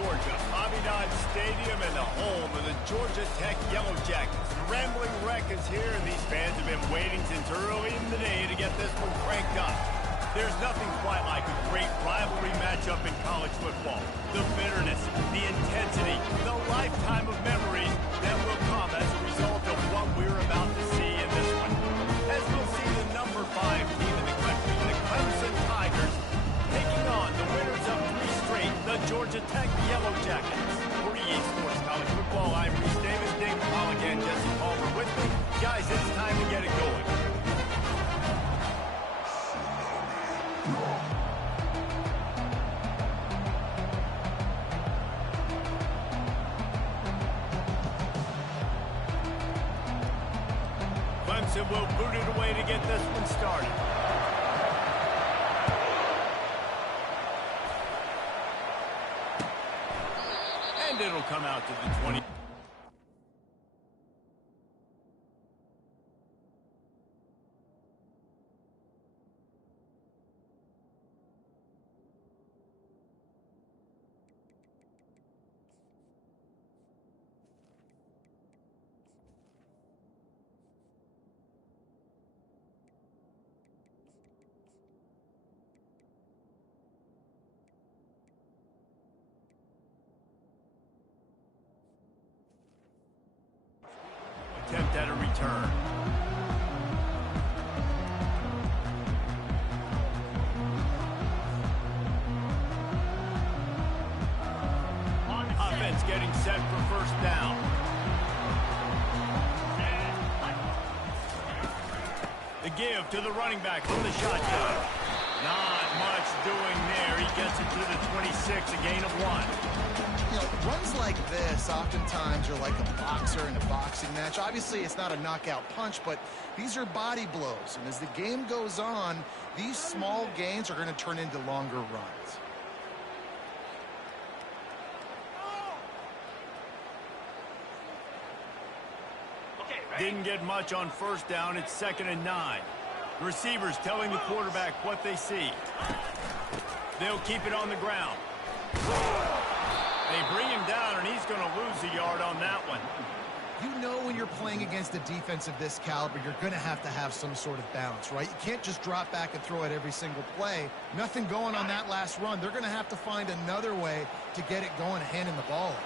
Georgia, Bobby Dodd Stadium, and the home of the Georgia Tech Yellow Jackets. The Rambling Wreck is here, and these fans have been waiting since early in the day to get this one cranked up. There's nothing quite like a great rivalry matchup in college football. The bitterness, the intensity, the lifetime of memories that will come as a result of what we're about to see in this one. As we'll see the number 5 team in the country, the Clemson Tigers, taking on the winners of 3 straight, the Georgia Tech Yellow Jackets. For EA Sports College Football, I'm Reese Davis, Dave Paul again, Jesse Palmer with me. Guys, it's time to get it going. Clemson will boot it away to get this one started. And it'll come out to the 20. Attempt at a return. Offense getting set for first down. The give to the running back from the shotgun. Not much doing there. He gets it to the 26, a gain of 1. You know, runs like this oftentimes are like a boxer in a boxing match. Obviously, it's not a knockout punch, but these are body blows. And as the game goes on, these small gains are going to turn into longer runs. Didn't get much on first down. It's 2nd and 9. Receivers telling the quarterback what they see. They'll keep it on the ground. They bring him down, and he's going to lose a yard on that one. You know when you're playing against a defense of this caliber, you're going to have some sort of balance, right? You can't just drop back and throw it every single play. Nothing going on that last run. They're going to have to find another way to get it going, handing the ball off.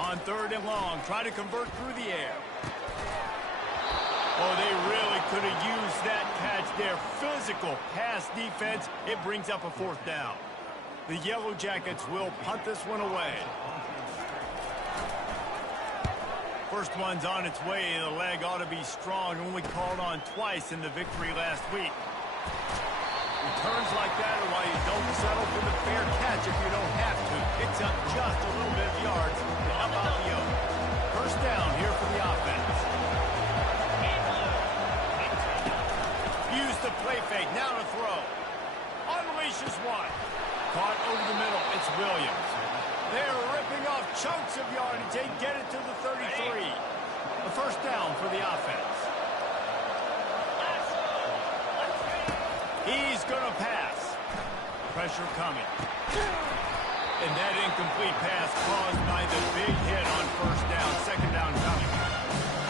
On 3rd and long, try to convert through the air. Oh, they really could have used that catch there. Physical pass defense. It brings up a 4th down. The Yellow Jackets will punt this one away. First one's on its way. The leg ought to be strong. Only called on twice in the victory last week. Returns like that are why you don't settle for the fair catch if you don't have to. Picks up just a little bit of yards to help out the yoke. First down here for the offense. Use the play fake. Now to throw. Unleashes one. Caught over the middle. It's Williams. They're ripping off chunks of yardage. They get it to the 33. A first down for the offense. He's going to pass. Pressure coming. And that incomplete pass caused by the big hit on first down. 2nd down coming.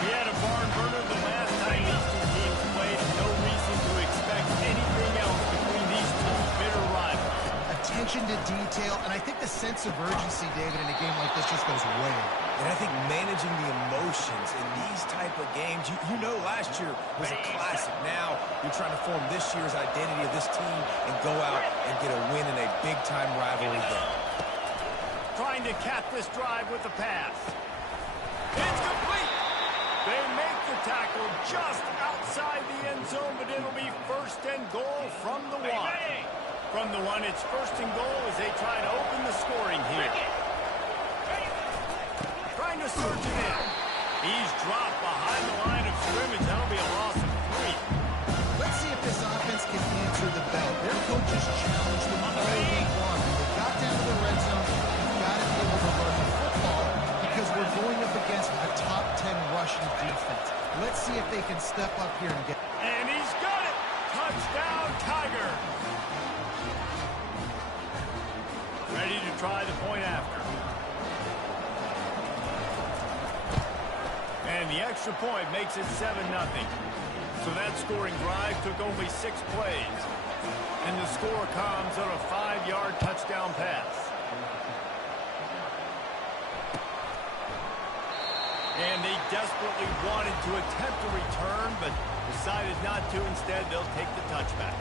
He had a barn burner the last time these 2 teams played. No reason to expect anything else between these 2 bitter rivals. Attention to detail, and I think the sense of urgency, David, in a game like this just goes way up. And I think managing the emotions in these type of games, you know last year was a classic. Now you're trying to form this year's identity of this team and go out and get a win in a big-time rivalry game. Trying to cap this drive with the pass. It's complete. They make the tackle just outside the end zone, but it'll be 1st and goal from the 1. From the 1, it's 1st and goal as they try to open the scoring here. Trying to surge it in. He's dropped behind the line of scrimmage. That'll be a loss of 3. Let's see if this offense can answer the bell. Their coaches challenged them all week long. When they got down to the red zone, you've got to be able to try the point after. And the extra point makes it 7-0. So that scoring drive took only 6 plays. And the score comes on a 5-yard touchdown pass. And they desperately wanted to attempt a return, but decided not to. Instead, they'll take the touchback.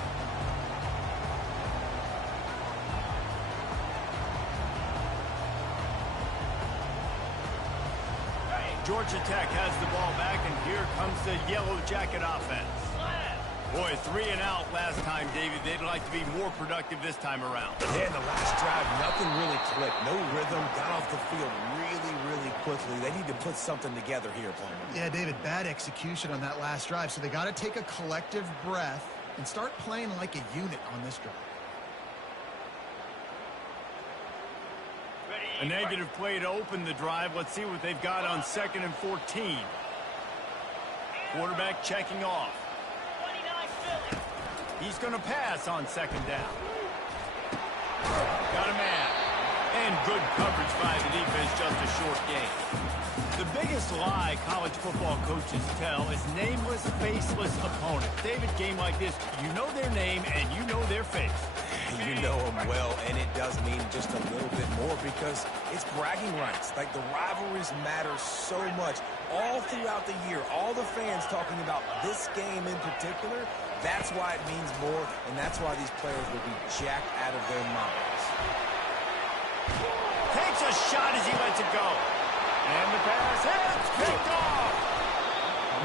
Georgia Tech has the ball back, and here comes the Yellow Jacket offense. Boy, 3 and out last time, David. They'd like to be more productive this time around. Yeah, in the last drive, nothing really clicked. No rhythm. Got off the field really quickly. They need to put something together here, Palmer. Yeah, David, bad execution on that last drive. So they got to take a collective breath and start playing like a unit on this drive. A negative play to open the drive. Let's see what they've got on 2nd and 14. Quarterback checking off. He's going to pass on 2nd down. Got a man. And good coverage by the defense, just a short gain. The biggest lie college football coaches tell is nameless, faceless opponents. David, game like this, you know their name and you know their face. You know them well, and it does mean just a little bit more because it's bragging rights. Like, the rivalries matter so much all throughout the year. All the fans talking about this game in particular, that's why it means more, and that's why these players will be jacked out of their minds. Takes a shot as he lets it go. And the pass hits, picked off.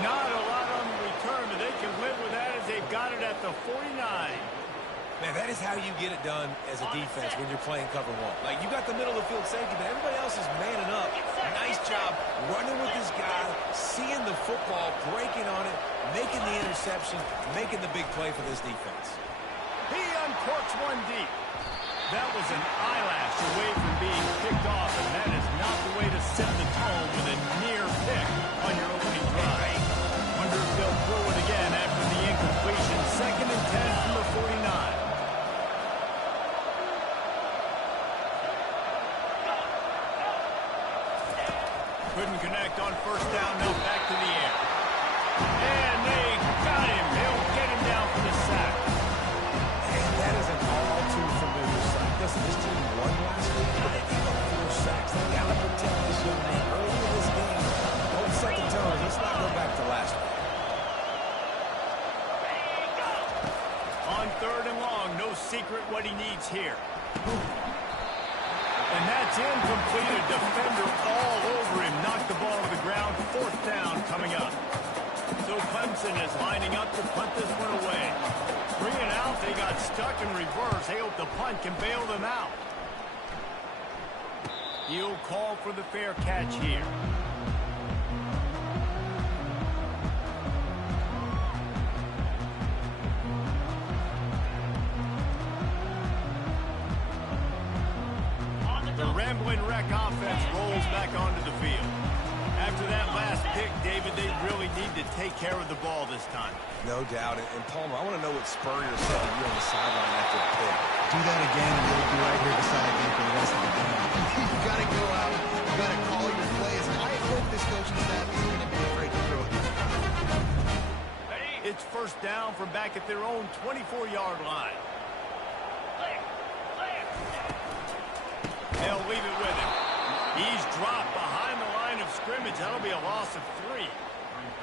Not a lot on the return, but they can live with that as they've got it at the 49. Man, that is how you get it done as a defense when you're playing cover 1. Like, you got the middle of the field safety, but everybody else is manning up. Nice job running with this guy, seeing the football, breaking on it, making the interception, making the big play for this defense. He uncorks one deep. That was an eyelash away from being picked off, and that is not the way to set the tone with a near pick on your opening drive. Wonder if they'll throw it again after the incompletion. 2nd and 10 from the 49. Couldn't connect on 1st down, now back to the air. And they got him. They'll get him down for the sack. And that is an all-too-familiar sight. Listen, this team won last week, but they gave up 4 sacks. They got to protect this young man early in this game. Don't set the tone. Let's not go back to last week. On 3rd and long, no secret what he needs here. And that's incomplete. A defender all over him. Knocked the ball to the ground. 4th down coming up. So Clemson is lining up to punt this one away. 3 and out. They got stuck in reverse. They hope the punt can bail them out. He'll call for the fair catch here. The Rambling Wreck offense rolls back onto the field. After that last pick, David, they really need to take care of the ball this time. No doubt. And Palmer, I want to know what Spurrier said to you on the sideline after the pick. Do that again, and you'll be right here beside me for the rest of the game. You got to go out. You got to call your plays. And I hope this coaching staff isn't going to be afraid to throw this. It's 1st down from back at their own 24-yard line. They'll leave it with him. He's dropped behind the line of scrimmage. That'll be a loss of 3.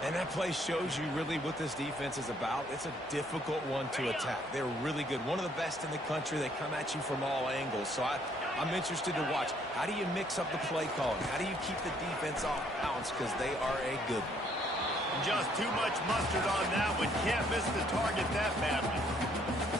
And that play shows you really what this defense is about. It's a difficult one to attack. They're really good. One of the best in the country. They come at you from all angles. So I'm interested to watch. How do you mix up the play calling? How do you keep the defense off balance? Because they are a good one. Just too much mustard on that one. Can't miss the target that badly.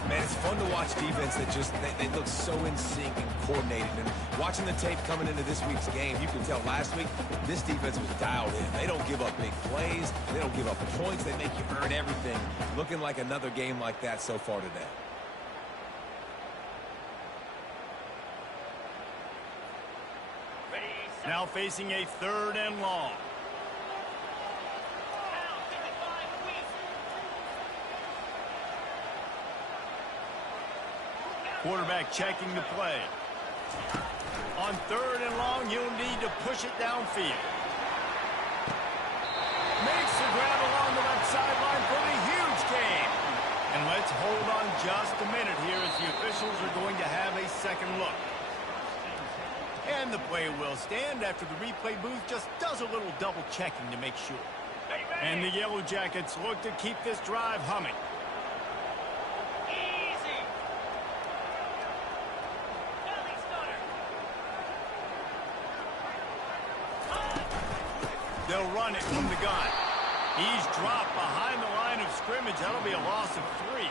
Man, it's fun to watch defense that just, they look so in sync and coordinated. And watching the tape coming into this week's game, you can tell last week, this defense was dialed in. They don't give up big plays. They don't give up points. They make you earn everything. Looking like another game like that so far today. Now facing a 3rd and long. Quarterback checking the play. On 3rd and long, you'll need to push it downfield. Makes the grab along the left sideline for the huge gain. And let's hold on just a minute here as the officials are going to have a second look. And the play will stand after the replay booth just does a little double checking to make sure. And the Yellow Jackets look to keep this drive humming. Easy. They'll run it from the gun. He's dropped behind the line of scrimmage. That'll be a loss of 3.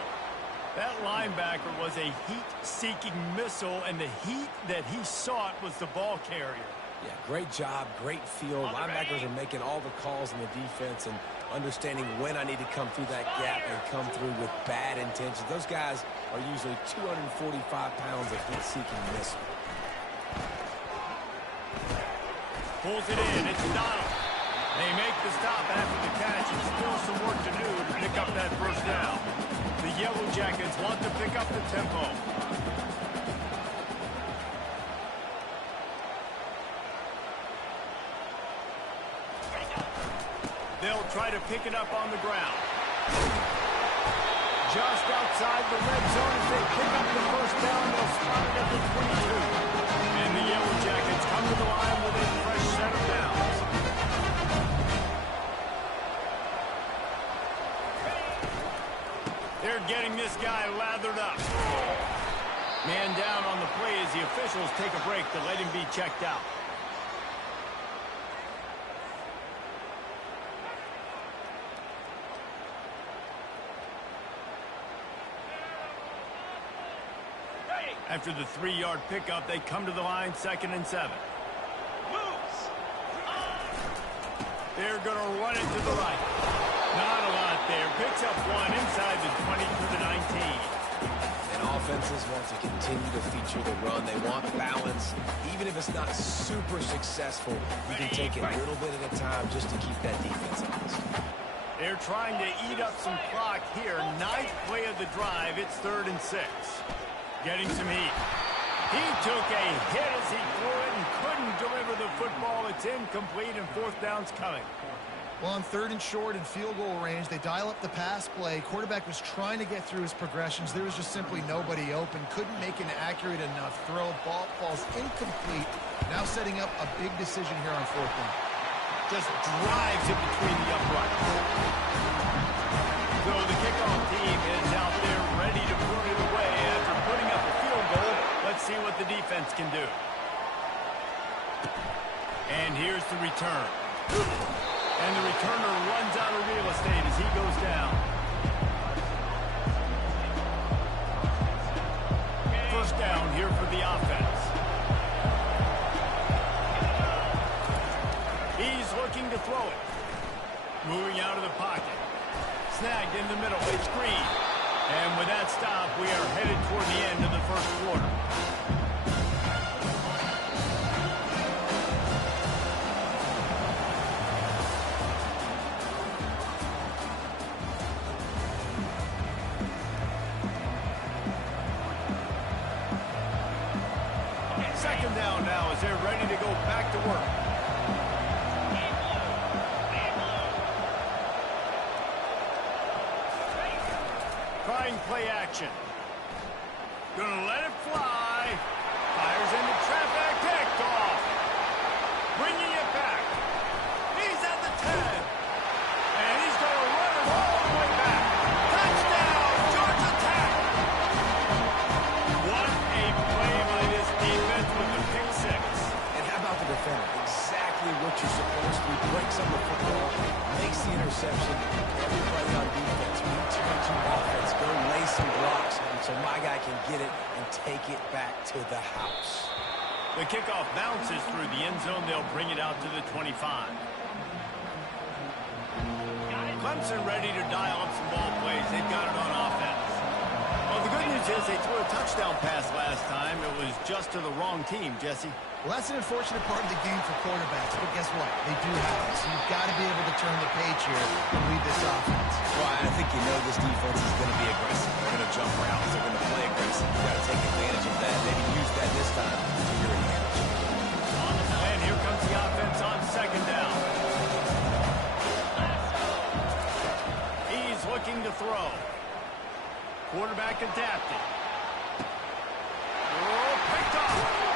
That linebacker was a heat-seeking missile, and the heat that he sought was the ball carrier. Yeah, great job, great field. Linebackers are making all the calls in the defense and understanding when I need to come through that gap and come through with bad intentions. Those guys are usually 245 pounds of heat-seeking missile. Pulls it in. It's Donald. They make the stop after the catch, and still some work to do to pick up that first down. The Yellow Jackets want to pick up the tempo. They'll try to pick it up on the ground. Just outside the red zone as they pick up the first down. They'll spot it at the 22. And the Yellow Jackets come to the line with a fresh set of downs. They're getting this guy lathered up. Man down on the play as the officials take a break to let him be checked out. After the 3-yard pickup, they come to the line, 2nd and 7. They're going to run it to the right. Not a lot there. Picks up 1 inside the 20 to the 19. And offenses want to continue to feature the run. They want balance. Even if it's not super successful, you can take it a little bit at a time just to keep that defense honest. They're trying to eat up some clock here. 9th play of the drive. It's 3rd and 6. Getting some heat. He took a hit as he threw it and couldn't deliver the football. It's incomplete, and 4th down's coming. Well, on 3rd and short and field goal range, they dial up the pass play. Quarterback was trying to get through his progressions. There was just simply nobody open. Couldn't make an accurate enough throw. Ball falls incomplete. Now setting up a big decision here on 4th down. Just drives it between the uprights. So the kickoff team is out there ready to put it away after putting up a field goal. Let's see what the defense can do. And here's the return. And the returner runs out of real estate as he goes down. First down here for the offense. He's looking to throw it. Moving out of the pocket. Snagged in the middle. It's Green. And with that stop, we are headed toward the end of the first quarter. Second down now as they're ready to go back to work. Trying play action. Gonna let it fly. Fires into traffic. Picked off. Bringing it back. He's at the 10. And he's gonna run it all the way back. Touchdown, Georgia Tech. What a play by this defense with the pick 6. And how about the defender? Exactly what you're supposed to do. Breaks on the football, makes the interception. Everybody on defense, we turn to offense, go lay some blocks so my guy can get it and take it back to the house. The kickoff bounces through the end zone. They'll bring it out to the 25. Clemson ready to dial up some ball plays. They've got it on offense. Well, the good news is they threw a touchdown pass last time. It was just to the wrong team, Jesse. Well, that's an unfortunate part of the game for quarterbacks, but guess what? They do have it, so you've got to be able to turn the page here and lead this offense. Well, I think you know this defense is going to be aggressive. They're going to jump routes. They're going to play aggressive. You've got to take advantage of that. Maybe use that this time to your advantage. runs the offense on second down. He's looking to throw. Quarterback adapted. Oh, picked off.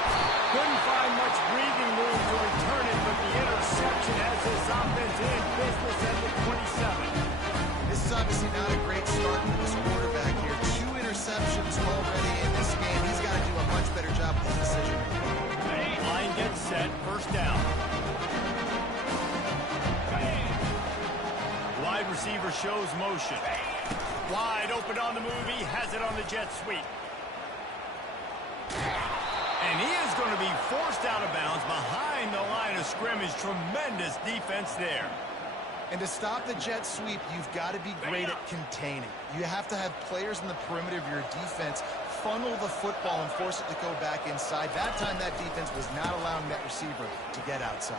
Couldn't find much breathing room to return it, but the interception has this offense in business at the 27. This is obviously not a great start for this quarterback here. 2 interceptions already in this game. He's got to do a much better job with his decision making. Line gets set, first down. Wide receiver shows motion. Wide open on the move. He has it on the jet sweep. And he is going to be forced out of bounds behind the line of scrimmage. Tremendous defense there. And to stop the jet sweep, you've got to be great at containing. You have to have players in the perimeter of your defense funnel the football and force it to go back inside. That time, that defense was not allowing that receiver to get outside.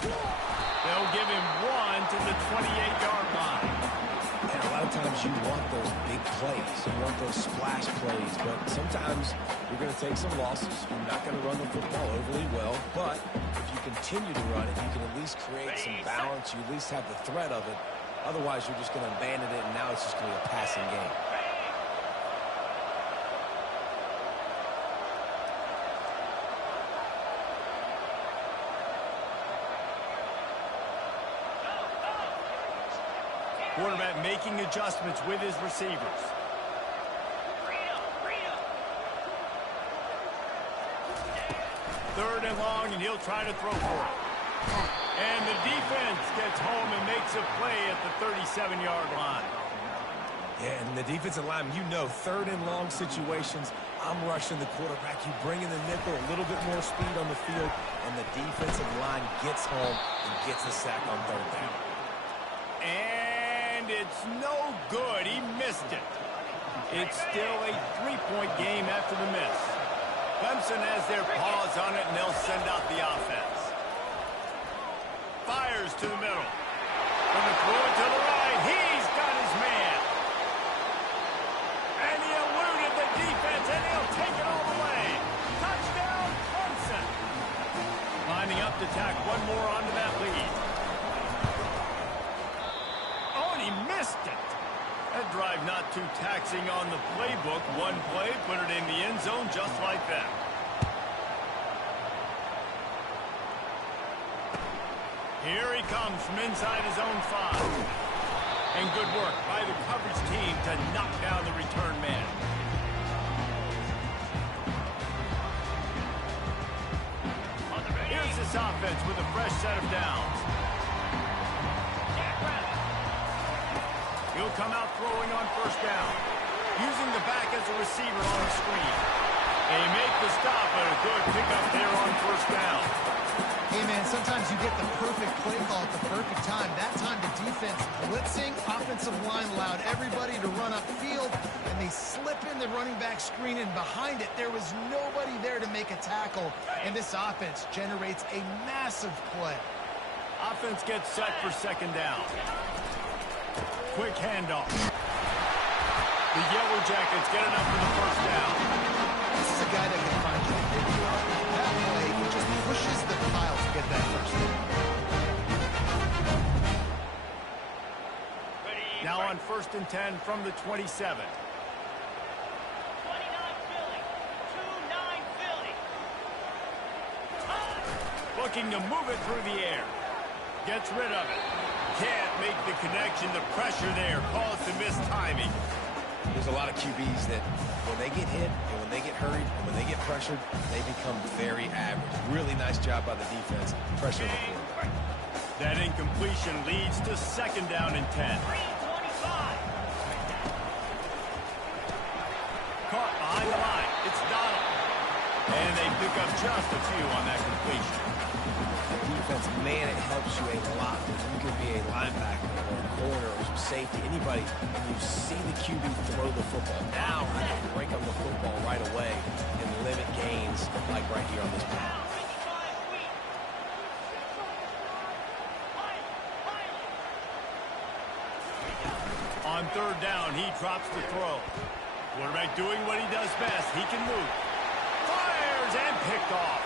They'll give him 1 to the 28-yard line. And a lot of times you want those big plays. You want those splash plays. But sometimes you're going to take some losses. You're not going to run the football overly well. But if you continue to run it, you can at least create some balance. You at least have the threat of it. Otherwise, you're just going to abandon it, and now it's just going to be a passing game. Quarterback making adjustments with his receivers. Third and long, and he'll try to throw for it. And the defense gets home and makes a play at the 37-yard line. Yeah, and the defensive lineman, you know, third and long situations, I'm rushing the quarterback. You bring in the nickel, a little bit more speed on the field, and the defensive line gets home and gets the sack on third down. And it's no good. He missed it. It's still a 3-point game after the miss. Clemson has their paws on it, and they'll send out the offense. Fires to the middle. Going to throw it to the right. He's got his man. And he eluded the defense, and he'll take it all the way. Touchdown, Clemson. Lining up to tack one more onto that lead. Oh, and he missed it. That drive not too taxing on the playbook. One play, put it in the end zone just like that. Here he comes from inside his own 5. And good work by the coverage team to knock down the return man. Here's this offense with a fresh set of downs. He'll come out throwing on first down. Using the back as a receiver on the screen. They make the stop, but a good pickup there on first down. Hey, man, sometimes you get the perfect play call at the perfect time. That time the defense blitzing, offensive line allowed everybody to run upfield, and they slip in the running back screen, and behind it, there was nobody there to make a tackle, and this offense generates a massive play. Offense gets set for second down. Quick handoff. The Yellow Jackets get it up for the first down. This is a guy that can find you a big run. That play, he just pushes the pile to get that first down. Now on 1st and 10 from the 27. 29 Philly. 2-9 Philly. Looking to move it through the air. Gets rid of it. Can't make the connection. The pressure there caused the missed timing. There's a lot of QBs that when they get hit and when they get hurried and when they get pressured, they become very average. Really nice job by the defense. Pressure the quarterback. That incompletion leads to second down and 10. 325. Caught behind the line. It's Donald. And they pick up just a few on that completion. Defense, man, it helps you a lot. You could be a linebacker or a corner or some safety, anybody, and you see the QB throw the football. Now I can break up the football right away and limit gains like right here on this play. On third down, he drops the throw. Quarterback doing what he does best. He can move. Fires and picked off.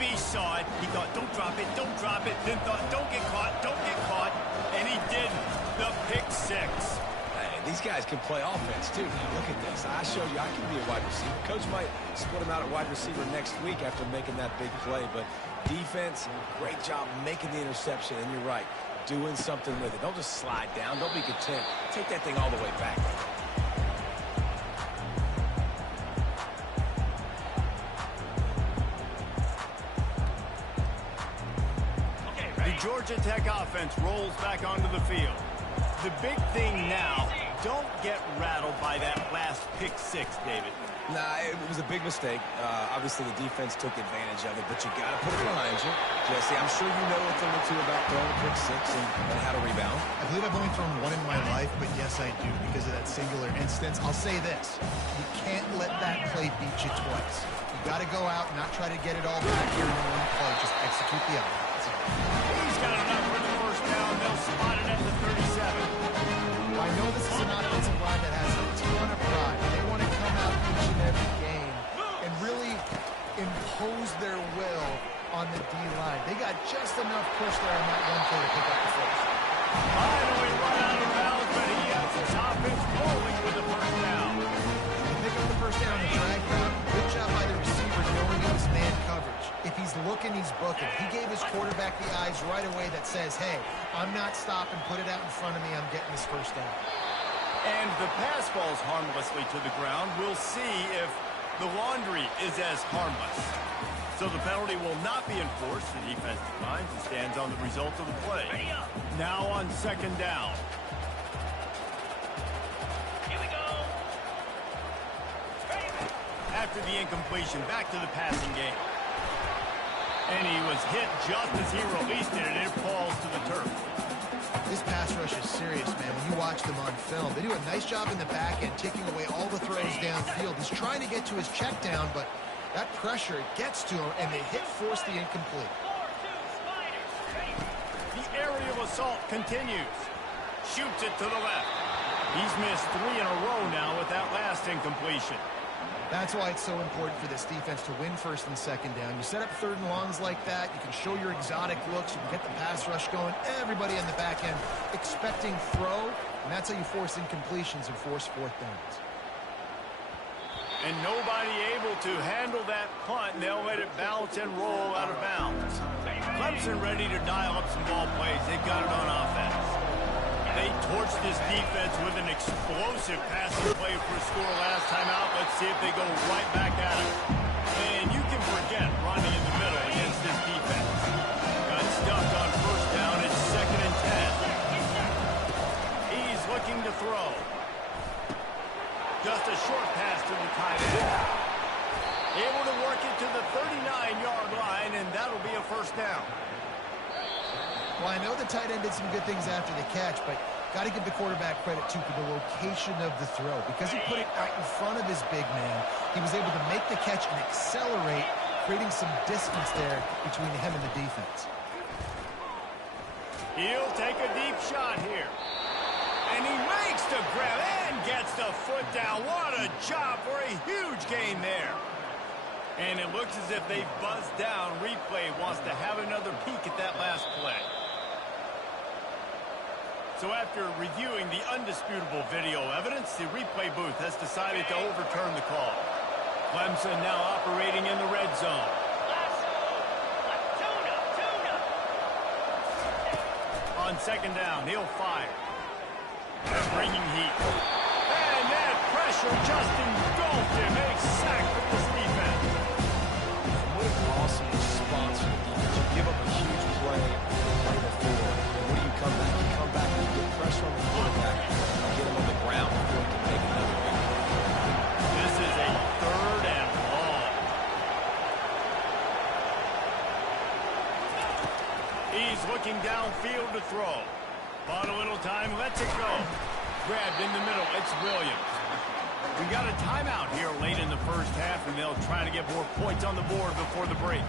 DB saw it. He thought, don't drop it, don't drop it. Then thought, don't get caught, don't get caught. And he didn't. The pick six. Hey, these guys can play offense, too. Now, look at this. I showed you I can be a wide receiver. Coach might split him out at wide receiver next week after making that big play. But defense, great job making the interception. And you're right, doing something with it. Don't just slide down. Don't be content. Take that thing all the way back. The Georgia Tech offense rolls back onto the field. The big thing now, don't get rattled by that last pick six, David. Nah, it was a big mistake. Obviously, the defense took advantage of it, but you got to put it behind you. Jesse, I'm sure you know a thing or two about throwing a pick six and how to rebound. I believe I've only thrown one in my life, but yes, I do because of that singular instance. I'll say this. You can't let that play beat you twice. You got to go out and not try to get it all back here in one play. Just execute the offense. He's got enough for the first down. They'll spot it at the 37. Well, I know this is an offensive line that has a ton of pride. They want to come out each and every game and really impose their will on the D-line. They got just enough push there on that one play to pick up the first. Finally run out of bounds, but he has his offense rolling with the first down. They pick up the first down on the drag route. Good job by the receiver knowing it was man coverage. If he's looking, he's booking. He gave his quarterback the eyes right away that says, hey, I'm not stopping, put it out in front of me, I'm getting this first down. And the pass falls harmlessly to the ground. We'll see if the laundry is as harmless. So the penalty will not be enforced. The defense declines and stands on the result of the play. Now on second down. Here we go. After the incompletion, back to the passing game. And he was hit just as he released it, and it falls to the turf. This pass rush is serious, man. When you watch them on film, they do a nice job in the back end, taking away all the throws downfield. He's trying to get to his check down, but that pressure gets to him, and the hit forced the incomplete. 4-2 Spiders. The aerial assault continues. Shoots it to the left. He's missed 3 in a row now with that last incompletion. That's why it's so important for this defense to win first and second down. You set up third and longs like that, you can show your exotic looks, you can get the pass rush going, everybody on the back end expecting throw, and that's how you force incompletions and force fourth downs. And nobody able to handle that punt, and they'll let it bounce and roll out of bounds. Clemson ready to dial up some ball plays. They've got it on offense. They torched this defense with an explosive passing play for a score last time out. Let's see if they go right back at it. And you can forget running in the middle against this defense. Got stuffed on first down. It's 2nd and 10. He's looking to throw. Just a short pass to the tight end. Able to work it to the 39-yard line, and that'll be a first down. Well, I know the tight end did some good things after the catch, but got to give the quarterback credit, too, for the location of the throw. Because he put it right in front of his big man, he was able to make the catch and accelerate, creating some distance there between him and the defense. He'll take a deep shot here. And he makes the grab and gets the foot down. What a job for a huge gain there. And it looks as if they've buzzed down. Replay wants to have another peek at that last play. So after reviewing the undisputable video evidence, the replay booth has decided to overturn the call. Clemson now operating in the red zone. On second down, he'll fire. They're bringing heat. And that pressure just engulfed him. A sack for this defense. What an awesome response from the defense. You give up a huge play before. And when do you come back? You come back and you get pressure on the quarterback and get him on the ground before he can make another big play. This is a 3rd and long. He's looking downfield to throw. Bought a little time, lets it go. Grabbed in the middle, it's Williams. We got a timeout here late in the first half, and they'll try to get more points on the board before the break.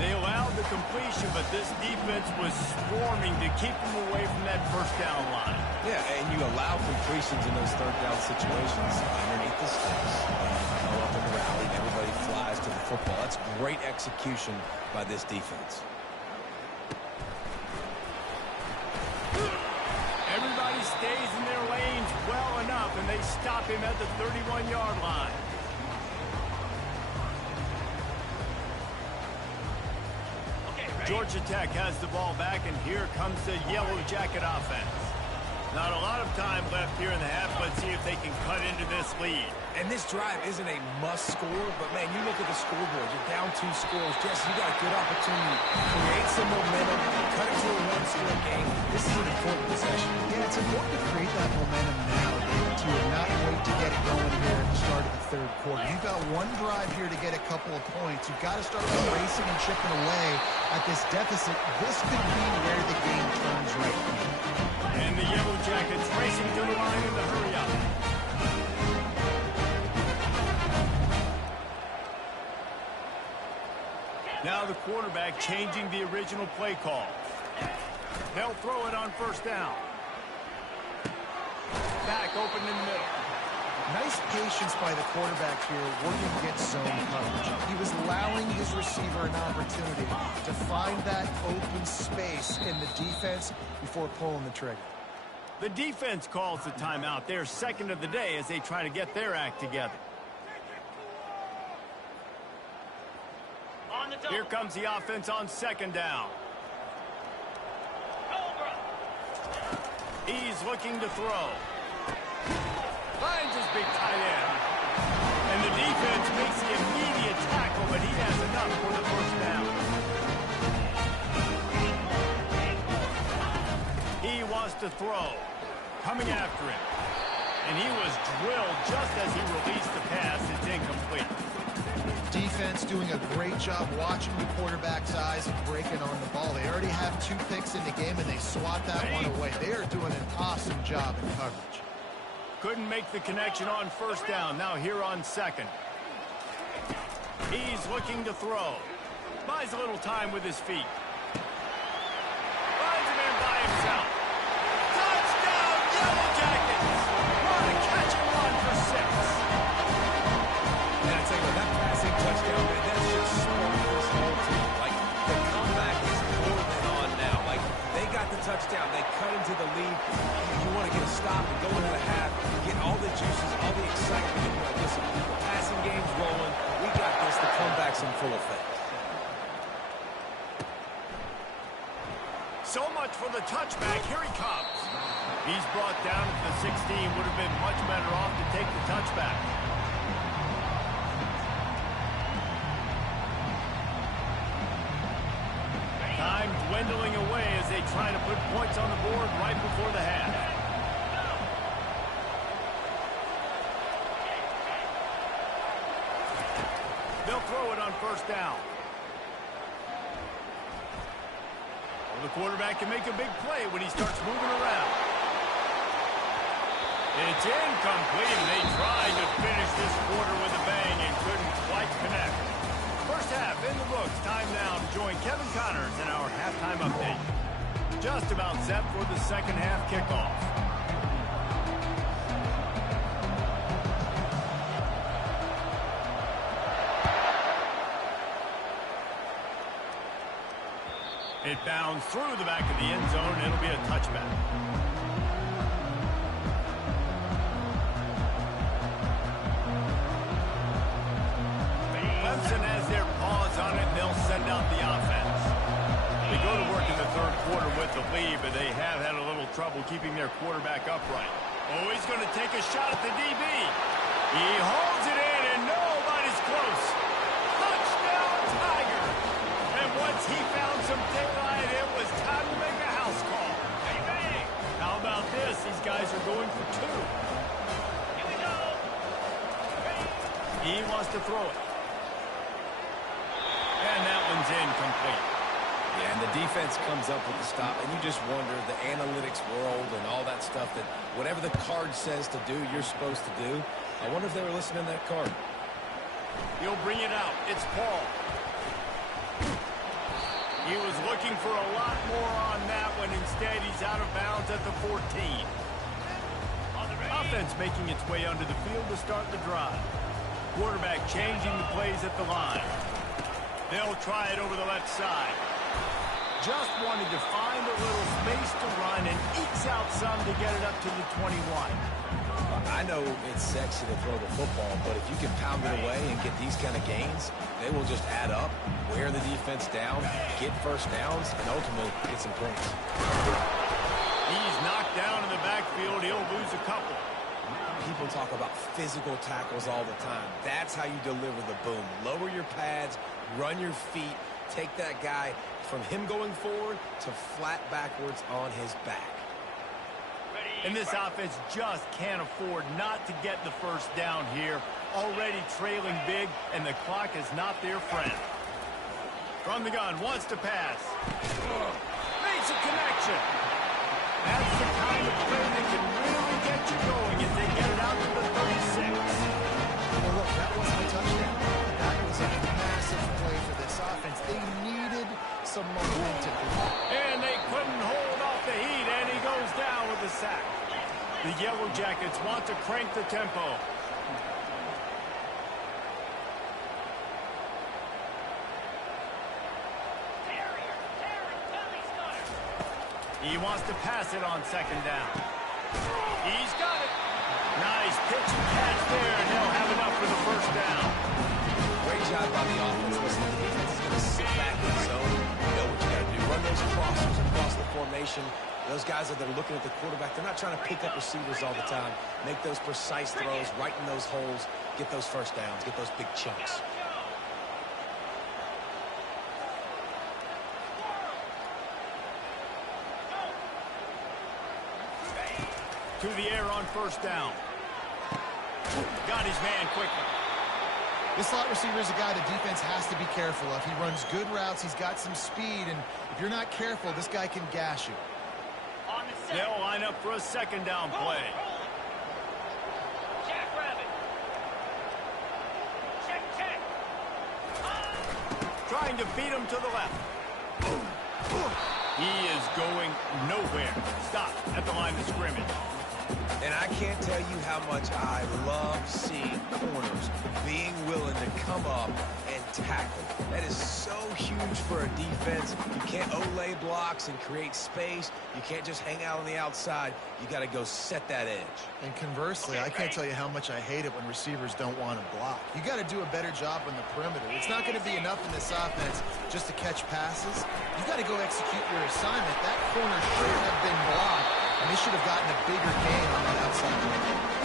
They allowed the completion, but this defense was swarming to keep them away from that first down line. Yeah, and you allow completions in those third down situations underneath the sticks. Go up in the rally, and everybody flies to the football. That's great execution by this defense. Everybody stays in their lanes well enough, and they stop him at the 31-yard line. Georgia Tech has the ball back, and here comes the Yellow Jacket offense. Not a lot of time left here in the half. Let's see if they can cut into this lead. And this drive isn't a must score, but, man, you look at the scoreboard. You're down 2 scores. Jesse, you got a good opportunity to create some momentum, cut it to a one-score game. This is an important possession. Yeah, it's important to create that momentum now, to not wait to get it going here at the start of the third quarter. You've got one drive here to get a couple of points. You've got to start racing and chipping away at this deficit. This could be where the game turns right now. And the Yellow Jackets racing to the line in the hurry up. Now the quarterback changing the original play call. They'll throw it on first down. Back open in the middle. Nice patience by the quarterback here, working against zone coverage. He was allowing his receiver an opportunity to find that open space in the defense before pulling the trigger. The defense calls the timeout. Their second of the day as they try to get their act together. Here comes the offense on second down. He's looking to throw. Finds his big tight end. And the defense makes the immediate tackle, but he has enough for the first down. He wants to throw. Coming after him. And he was drilled just as he released the pass. It's incomplete. Defense doing a great job watching the quarterback's eyes and breaking on the ball. They already have 2 picks in the game, and they swat that one away. They are doing an awesome job in coverage. Couldn't make the connection on first down. Now here on second. He's looking to throw. Buys a little time with his feet. Finds a man by himself. Touchdown, Yellow Jackets! What a catch and run for 6. And I tell you what, that passing touchdown, man, that should spark this whole team. Like, the comeback is more than on now. Like, they got the touchdown. They cut into the lead. You want to get a stop and go into the half, get all the juices, all the excitement. And like, listen, the passing game's rolling. We got this. The comeback's in full effect. So much for the touchback. Here he comes. He's brought down at the 16. Would have been much better off to take the touchback. Time dwindling away as they try to put points on the board right before the half. They'll throw it on first down. Well, the quarterback can make a big play when he starts moving around. It's incomplete, and they tried to finish this quarter with a bang and couldn't quite connect. First half in the books. Time now to join Kevin Connors in our halftime update. Just about set for the second half kickoff. It bounds through the back of the end zone. It'll be a touchback. Clemson has their paws on it. They'll send out the offense. They go to work in the third quarter with the lead, but they have had a little trouble keeping their quarterback upright. Oh, he's going to take a shot at the DB. He holds it in, and nobody's close. Touchdown, Tiger. And once he found some daylight, it was time to make a house call. Bang, bang. How about this? These guys are going for 2. Here we go. He wants to throw it. And that one's incomplete. Yeah, and the defense comes up with the stop, and you just wonder, the analytics world and all that stuff, that whatever the card says to do, you're supposed to do. I wonder if they were listening to that card. He'll bring it out. It's Paul. He was looking for a lot more on that one. Instead, he's out of bounds at the 14. Offense making its way onto the field to start the drive. Quarterback changing the plays at the line. They'll try it over the left side. Just wanted to find a little space to run and ekes out some to get it up to the 21. I know it's sexy to throw the football, but if you can pound it away and get these kind of gains, they will just add up, wear the defense down, get first downs, and ultimately get some points. He's knocked down in the backfield. He'll lose a couple. People talk about physical tackles all the time. That's how you deliver the boom. Lower your pads, run your feet, take that guy from him going forward to flat backwards on his back. And this offense just can't afford not to get the first down here. Already trailing big, and the clock is not their friend. From the gun, wants to pass. Makes a connection. That's the kind of play that can really get you going as they get it out to the 36. Well, look, that wasn't a touchdown. That was a massive play for this offense. They needed some momentum. And they couldn't hold off the heat, and he goes down with the sack. The Yellow Jackets want to crank the tempo. He wants to pass it on second down. He's got it. Nice pitch and catch there, and they'll have enough for the first down. Great job by the offense. Listen, the defense is going to sit back in the zone. You know what you got to do. Run those crossers across the formation. Those guys that are looking at the quarterback, they're not trying to pick up receivers all the time. Make those precise throws, right in those holes, get those first downs, get those big chunks. To the air on first down. Got his man quickly. This slot receiver is a guy the defense has to be careful of. He runs good routes. He's got some speed, and if you're not careful, this guy can gash you. They'll line up for a second down play. Jackrabbit. Check. Trying to beat him to the left. He is going nowhere. Stop at the line of scrimmage. And I can't tell you how much I love seeing corners being willing to come up and tackle. That is so huge for a defense. You can't olay blocks and create space. You can't just hang out on the outside. You got to go set that edge. And conversely, I can't tell you how much I hate it when receivers don't want to block. You got to do a better job on the perimeter. It's not going to be enough in this offense just to catch passes. You got to go execute your assignment. That corner should have been blocked, and they should have gotten a bigger gain on that outside line.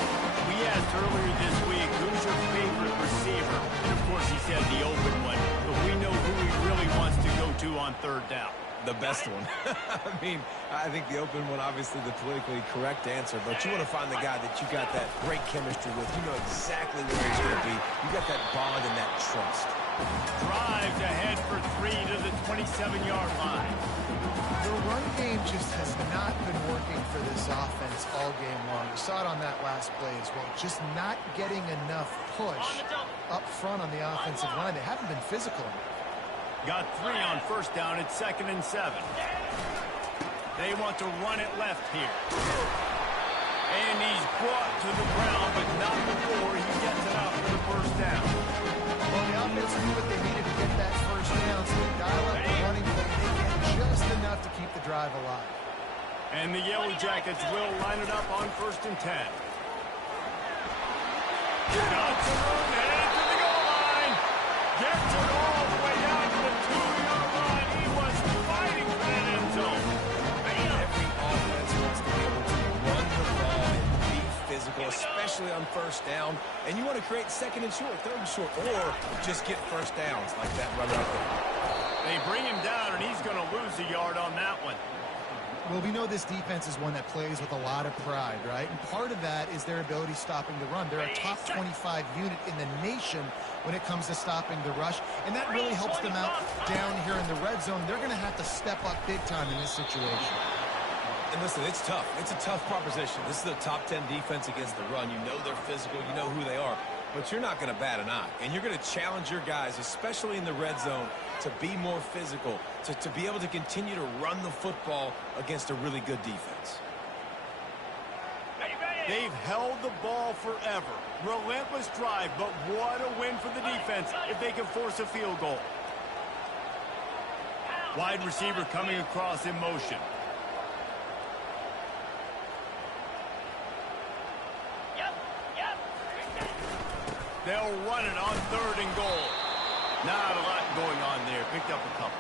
We asked earlier this week, who's your favorite receiver? And of course he said the open one, but we know who he really wants to go to on third down. The best one. I mean, I think the open one, obviously the politically correct answer, but you want to find the guy that you got that great chemistry with. You know exactly where he's going to be. You got that bond and that trust. Drives ahead for 3 to the 27-yard line. The run game just has not been working for this offense all game long. You saw it on that last play as well. Just not getting enough push up front on the offensive line. They haven't been physical enough. Got 3 on first down at 2nd and 7. They want to run it left here. And he's brought to the ground, but not before he gets it out for the first down. Well, the offense knew what they needed to get that first down, so they dial up the running play. They get just enough to keep the drive alive. And the Yellow Jackets will line it up on 1st and 10. Got some room, headed to the goal line. Gets it all the way down to the 2-yard line. He was fighting for that end zone. Every offense wants to be able to run the ball and be physical, especially on first down. And you want to create 2nd and short, 3rd and short, or just get first downs like that run right there. They bring him down, and he's going to lose a yard on that one. Well, we know this defense is one that plays with a lot of pride, right? And part of that is their ability stopping the run. They're a top 25 unit in the nation when it comes to stopping the rush, and that really helps them out down here in the red zone. They're going to have to step up big time in this situation. And listen, it's tough. It's a tough proposition. This is a top 10 defense against the run. You know they're physical. You know who they are. But you're not going to bat an eye. And you're going to challenge your guys, especially in the red zone, to be more physical, to be able to continue to run the football against a really good defense. Ready. They've held the ball forever. Relentless drive, but what a win for the defense if they can force a field goal. Wide receiver coming across in motion. They'll run it on 3rd and goal. Not a lot going on there. Picked up a couple.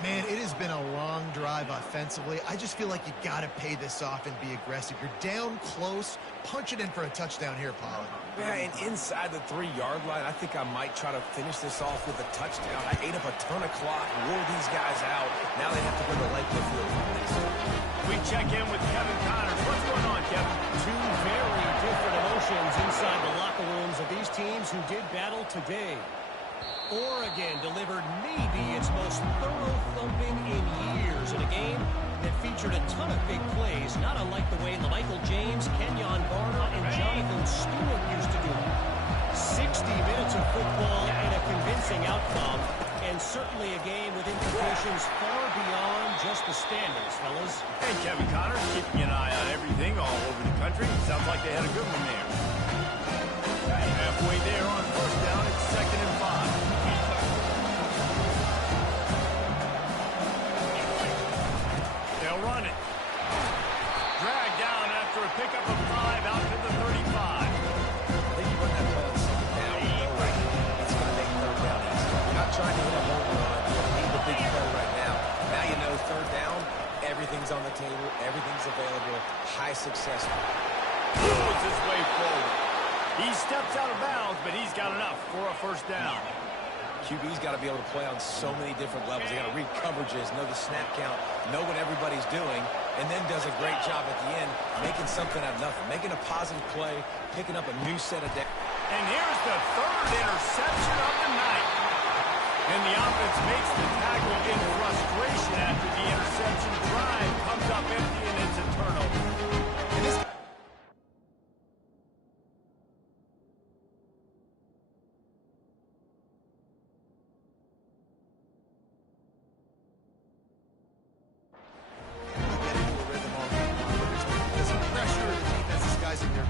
Man, it has been a long drive offensively. I just feel like you got to pay this off and be aggressive. You're down close. Punch it in for a touchdown here, Pollard. Yeah, and inside the 3-yard line, I think I might try to finish this off with a touchdown. I ate up a ton of clock, wore these guys out. Now they have to go to the length of the field. We check in with Kevin Connors. What's going on, Kevin? Two very different emotions inside the locker rooms of these teams who did battle today. Oregon delivered maybe its most thorough thumping in years in a game that featured a ton of big plays, not unlike the way LaMichael James, Kenyon Barner, and Jonathan Stewart used to do it. 60 minutes of football and a convincing outcome, and certainly a game with implications far beyond just the standings, fellas. And Kevin Connors keeping an eye on everything all over the country. Sounds like they had a good one there. Halfway there on 1st down, it's 2nd and 5. They'll run it. Drag down after a pickup of 5 out to the 35. I think you run that play on 2nd down. You know right. It's going to make 3rd down easy. You're not trying to hit a home run. You don't need the big play right now. Now you know 3rd down, everything's on the table, everything's available, high success. Moves his way forward. He steps out of bounds, but he's got enough for a 1st down. QB's got to be able to play on so many different levels. They got to read coverages, know the snap count, know what everybody's doing, and then does a great job at the end making something out of nothing, making a positive play, picking up a new set of depth. And here's the 3rd interception of the night. And the offense makes the tackle in frustration after the interception. Drive comes up empty, and it's a turnover. And this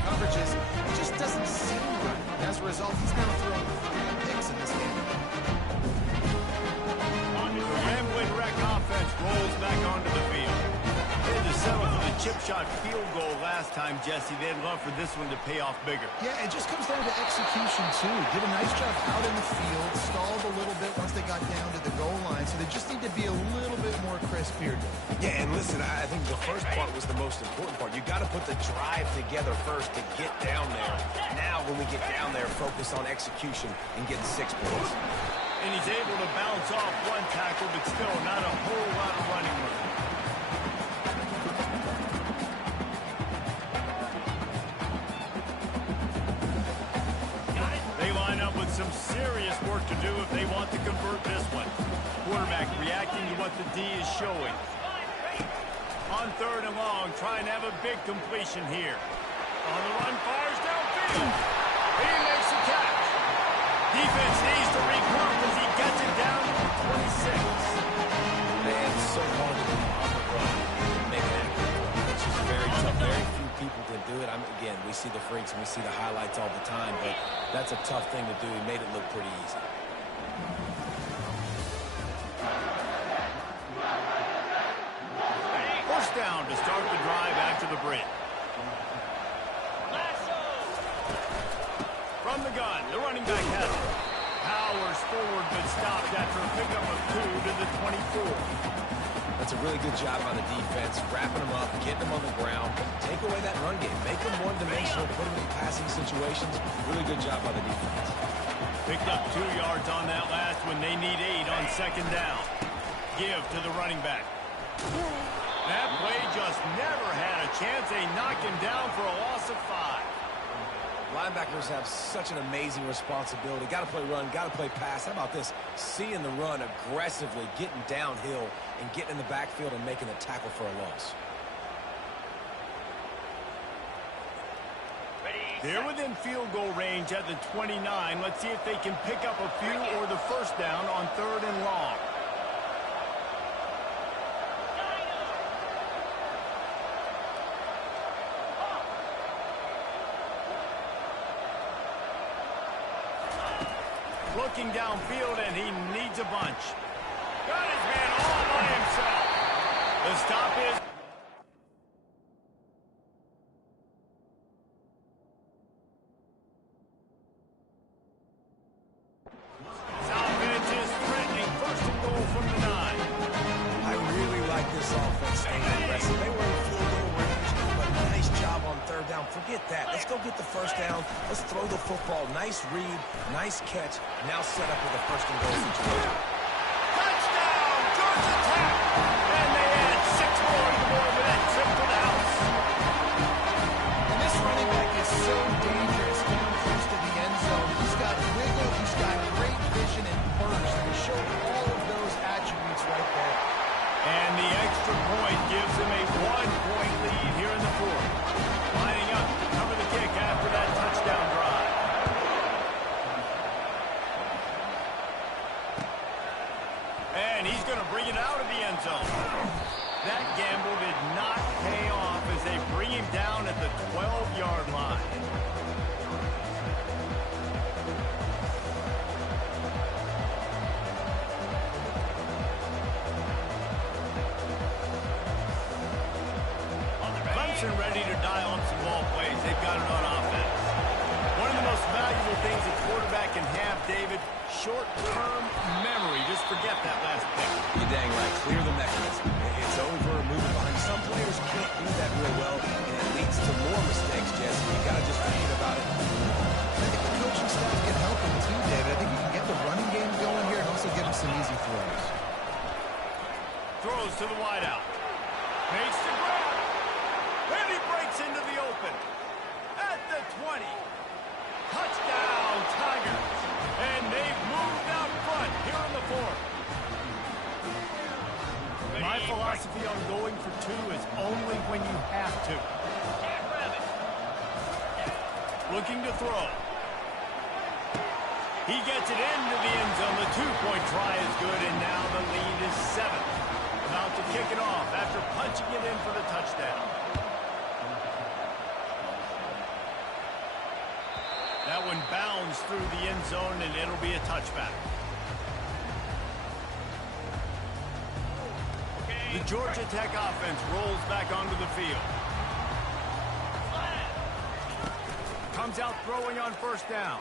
coverages, it just doesn't seem right. As a result, he's now throwing 3 picks in this game. The Rambling Wreck offense rolls back onto the field. They had to settle for the chip shot field goal last time, Jesse. They'd love for this one to pay off bigger. Yeah, it just comes down to execution, too. Did a nice job out in the field, stalled a little bit once they got down to the goal line, so they just need to be a little bit more crisp here. Yeah, and listen, I think the first part was the most important part. You got to put the drive together first to get down there. Now, when we get down there, focus on execution and getting 6 points. And he's able to bounce off one tackle, but still not a whole lot of running room. They line up with some serious work to do if they want to convert this one. Quarterback reacting to what the D is showing. On 3rd and long, trying to have a big completion here. On the run, fires downfield. He makes the catch. Defense needs to regroup as he gets it down to the 26. Man, it's so hard to be on the run and make that. It's just very tough. Very few people can do it. Again, we see the freaks and we see the highlights all the time, but that's a tough thing to do. He made it look pretty easy. First down to start the drive after the break. From the gun, the running back has it. Powers forward, but stopped after a pickup of 2 to the 24. That's a really good job by the defense, wrapping them up, getting them on the ground. Take away that run game. Make them one-dimensional, put them in passing situations. Really good job by the defense. Picked up 2 yards on that last one. They need 8 on 2nd down. Give to the running back. That play just never had a chance. They knock him down for a loss of 5. Linebackers have such an amazing responsibility. Got to play run, got to play pass. How about this? Seeing the run aggressively, getting downhill, and getting in the backfield and making a tackle for a loss. They're within field goal range at the 29. Let's see if they can pick up a few or the 1st down on 3rd and long. Looking downfield, and he needs a bunch. Got his man all by himself. The stop is... Offense is threatening first and goal from the 9. I really like this offense staying aggressive. They were in field goal range, but nice job on third down. Forget that. Let's go get the first down. Let's throw the football. Nice read, nice catch. Now set up with a first and goal situation. Touchdown, Georgia Tech! And they add 6 more to the board with that trip to the house. And this running back is so dangerous getting close to the end zone. He's got wiggle, he's got great vision and burst. And he showed all of those attributes right there. And the extra point gives him a 1-point lead here in the 4th. Lining up to cover the kick after that touchdown drive. And he's going to bring it out of the end zone. That gamble did not pay off as they bring him down at the 12-yard line. Clemson ready to dial up some ball plays. They've got it on offense. One of the most valuable things a quarterback can have, David, short-term memory. Just forget that last pick. You're dang right. Clear the mechanism. It's over, moving behind. Some players can't do that real well, and it leads to more mistakes, Jesse. You got to just forget about it. I think the coaching staff can help him too, David. I think you can get the running game going here and also give him some easy throws. Throws to the wideout. Makes the grab. And he breaks into the open. At the 20. Touchdown, Tigers. And they've moved out front here in the 4th. My philosophy on going for 2 is only when you have to. Looking to throw. He gets it into the end zone. The 2-point try is good, and now the lead is 7. About to kick it off after punching it in for the touchdown. That one bounds through the end zone, and it'll be a touchback. The Georgia Tech offense rolls back onto the field. Comes out throwing on first down.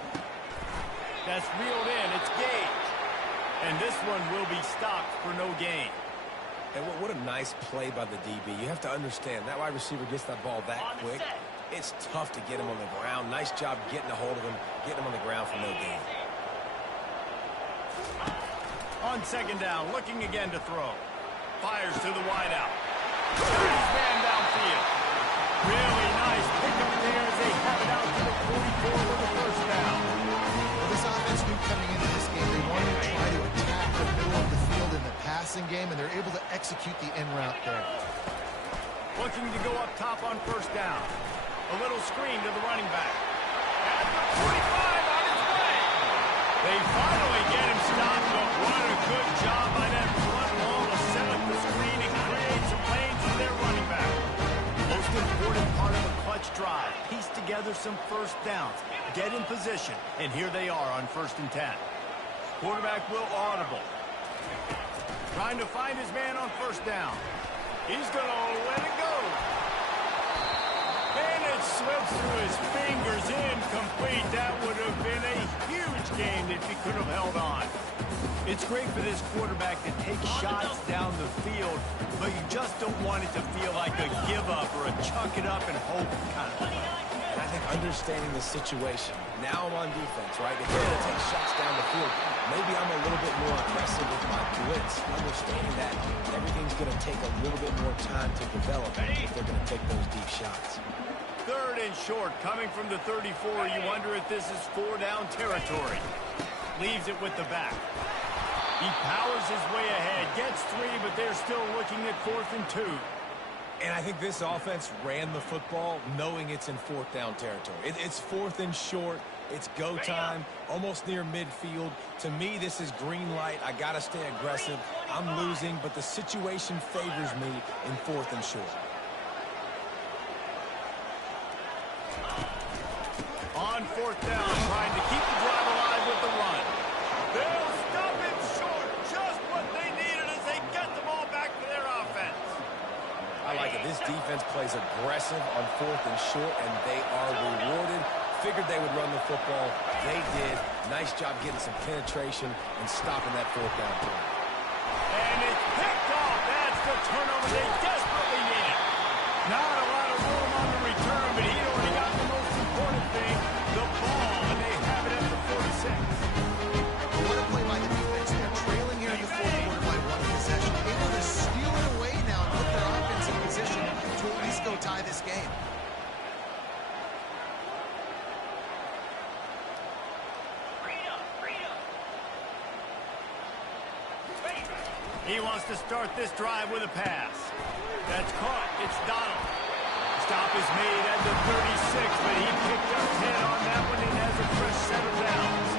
That's reeled in. It's Gage. And this one will be stopped for no gain. And what a nice play by the DB. You have to understand, that wide receiver gets that ball that quick. It's tough to get him on the ground. Nice job getting a hold of him, getting him on the ground for no gain. On second down, looking again to throw. Fires to the wideout. Got his man downfield. Really nice pickup there as they have it out to the 44 with the first down. Well, this offense knew coming into this game, they wanted to try to attack the middle of the field in the passing game, and they're able to execute the in route there. Looking to go up top on first down. A little screen to the running back. At the 45 on his way. They finally get him stopped, but what a good job by that front wall to set up the screen and create some lanes for their running back. Most important part of a clutch drive. Piece together some first downs. Get in position, and here they are on 1st and 10. Quarterback will audible. Trying to find his man on first down. He's going to let it go. And it slips through his fingers, incomplete. That would have been a huge gain if he could have held on. It's great for this quarterback to take shots down the field, but you just don't want it to feel like a give-up or a chuck it up and hope kind of play. I think understanding the situation. Now I'm on defense, right? If they're going to take shots down the field, maybe I'm a little bit more aggressive with my blitz, understanding that everything's going to take a little bit more time to develop if they're going to take those deep shots. 3rd and short, coming from the 34. You wonder if this is 4-down territory. Leaves it with the back. He powers his way ahead, gets 3, but they're still looking at 4th and 2. And I think this offense ran the football knowing it's in 4th down territory. It's 4th and short. It's go time, almost near midfield. To me, this is green light. I got to stay aggressive. I'm losing, but the situation favors me in 4th and short. On 4th down, trying to keep the drive alive with the run. defense plays aggressive on 4th and short, and they are rewarded. Figured they would run the football. They did. Nice job getting some penetration and stopping that 4th down play. And it's picked off. That's the turnover they desperately needed. Not a lot of room on the return, but he already got the most important thing, the ball, and they have it at the 46. Well, what a play by the defense. They're trailing here in the 4th quarter by 1 possession. Able to steal it away now and put their offense in position to at least go tie this game. He wants to start this drive with a pass. That's caught. It's Donald. Stop is made at the 36, but he picked up 10 on that one and has a fresh set of downs.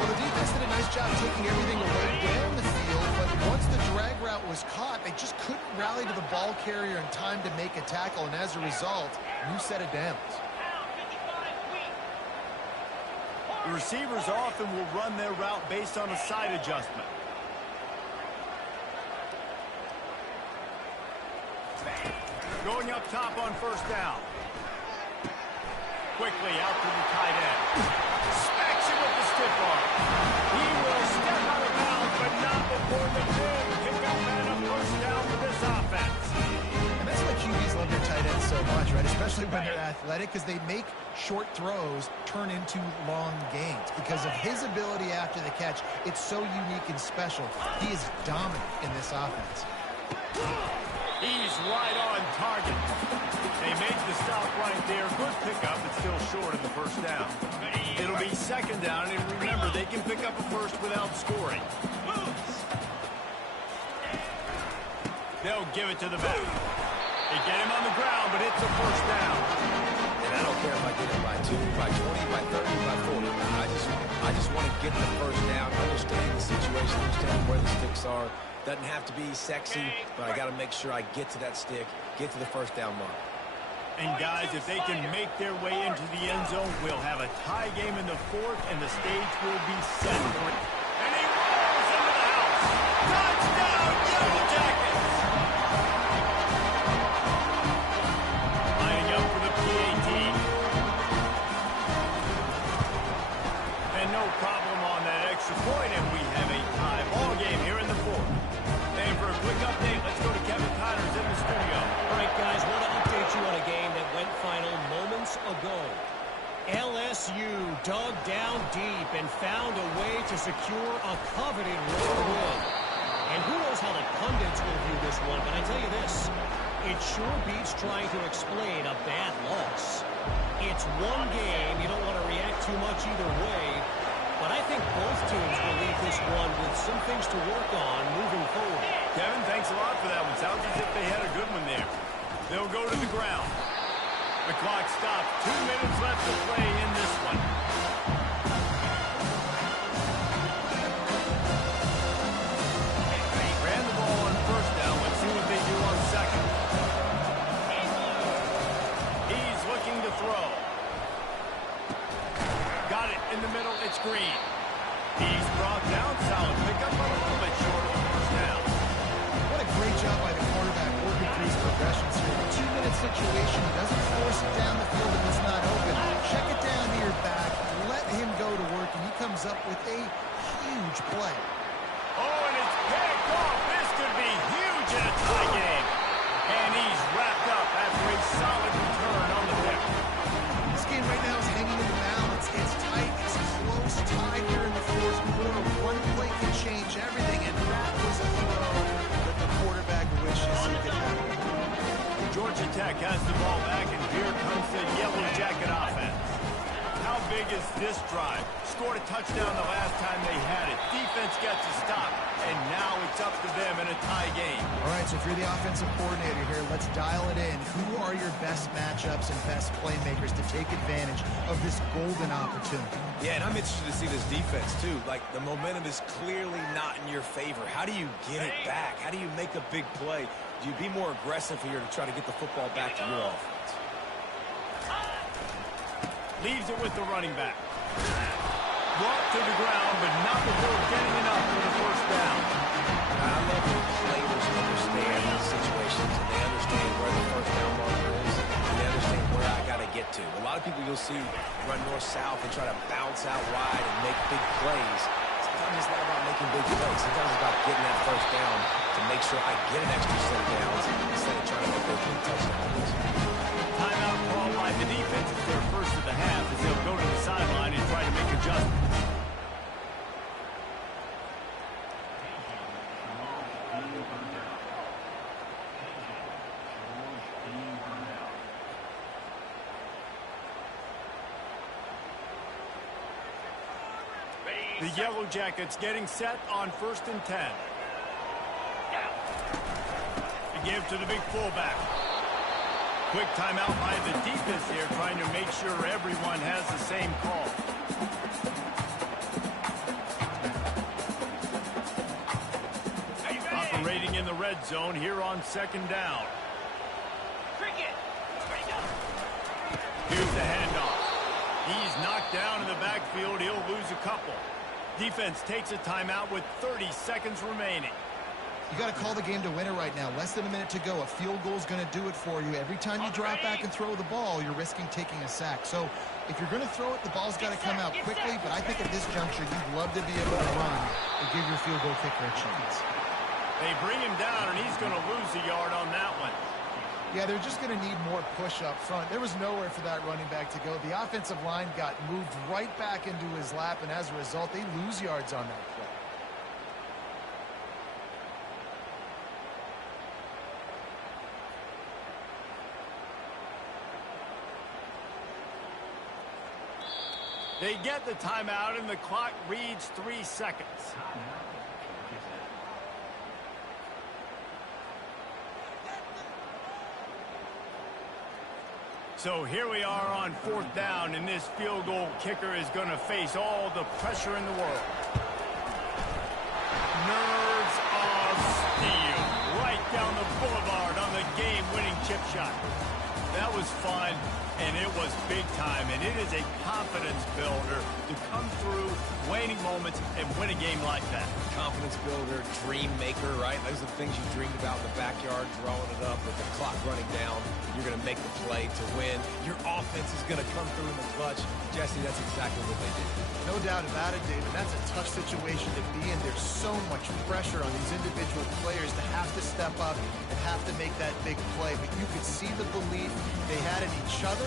Well, the defense did a nice job taking everything away down the field, but once the drag route was caught, they just couldn't rally to the ball carrier in time to make a tackle, and as a result, new set of downs. The receivers often will run their route based on a side adjustment. Going up top on 1st down. Quickly out to the tight end. Smacks him with the stiff arm. He will step out of bounds, but not before the big pickup and a 1st down for this offense. And that's why QBs love their tight ends so much, right? Especially when they're athletic, because they make short throws turn into long gains. Because of his ability after the catch, it's so unique and special. He is dominant in this offense. He's right on target. They made the stop right there. Good pickup, but still short of the 1st down. It'll be 2nd down, and remember, they can pick up a 1st without scoring. They'll give it to the back. They get him on the ground, but it's a 1st down. And I don't care if I get it by 2, by 20, by 30, by 40. I just want to get the 1st down, understand the situation, understand where the sticks are. Doesn't have to be sexy, but I got to make sure I get to that stick, get to the 1st down mark. And guys, if they can make their way into the end zone, we'll have a tie game in the 4th, and the stage will be set for it. And he rolls into the house. Touchdown, Yellow Jackets! Lining up for the PAT. And no problem on that extra point, and we have a tie ball game here in the 4th. And for a quick update, let's go to Kevin Connors in the studio. All right, guys, want to update you on a game that went final moments ago. LSU dug down deep and found a way to secure a coveted road win. And who knows how the pundits will view this one, but I tell you this, it sure beats trying to explain a bad loss. It's one game, you don't want to react too much either way, but I think both teams will leave this one with some things to work on moving forward. Kevin, thanks a lot for that one. Sounds as if they had a good one there. They'll go to the ground. The clock stops. 2 minutes left to play in this one. Ran the ball on 1st down. Let's see what they do on 2nd. He's looking to throw. Got it in the middle. It's Green. He's brought down. Solid pickup, but a little bit short of the 1st down. What a great job by the quarterback working through his progressions here. A 2-minute situation. He doesn't force it down the field if it's not open. Check it down to your back. Let him go to work, and he comes up with a huge play. Oh, and it's picked off. This could be huge in a tie game. And he's wrapped up after a solid return on the pick. This game right now is hanging in the balance. It's tight. It's close tie here in the 4th quarter. One play can change everything, and that was a throw that the quarterback wishes he could have. Georgia Tech has the ball back, and here comes the Yellow Jacket offense. How big is this drive? Scored a touchdown the last time they had it. Defense gets a stop, and now it's up to them in a tie game. All right, so if you're the offensive coordinator here, let's dial it in. Who are your best matchups and best playmakers to take advantage of this golden opportunity? Yeah, and I'm interested to see this defense, too. Like, the momentum is clearly not in your favor. How do you get it back? How do you make a big play? Do you be more aggressive here to try to get the football back to your offense? Leaves it with the running back. Brought to the ground, but not before getting enough for the 1st down. I love when players understand these situations and they understand where the 1st to. A lot of people you'll see run north-south and try to bounce out wide and make big plays. Sometimes it's not about making big plays. Sometimes it's about getting that first down to make sure I get an extra set of downs instead of trying to make those big touchdowns. Timeout called by the defense. It's their first of the half as they'll go to the sideline and try to make adjustments. The Yellow Jackets getting set on 1st and 10. To give to the big fullback. Quick timeout by the defense here, trying to make sure everyone has the same call. Operating in the red zone here on 2nd down. Here's the handoff. He's knocked down in the backfield. He'll lose a couple. Defense takes a timeout with 30 seconds remaining. You got to call the game to win it right now. Less than a minute to go. A field goal is going to do it for you. Every time you drop back and throw the ball, you're risking taking a sack. So if you're going to throw it, the ball's got to come out quickly. But I think at this juncture, you'd love to be able to run and give your field goal kicker a chance. They bring him down, and he's going to lose a yard on that one. Yeah, they're just going to need more push up front. There was nowhere for that running back to go. The offensive line got moved right back into his lap, and as a result, they lose yards on that play. They get the timeout, and the clock reads 3 seconds. So here we are on 4th down, and this field goal kicker is going to face all the pressure in the world. Nerves of steel. Right down the boulevard on the game-winning chip shot. That was fun, and it was big time, and it is a confidence builder to come through waning moments and win a game like that. Confidence builder, dream maker, right? Those are the things you dreamed about in the backyard, drawing it up with the clock running down. You're going to make the play to win. Your offense is going to come through in the clutch. Jesse, that's exactly what they did. No doubt about it, David. That's a tough situation to be in. There's so much pressure on these individual players to have to step up and have to make that big play. But you could see the belief they had in each other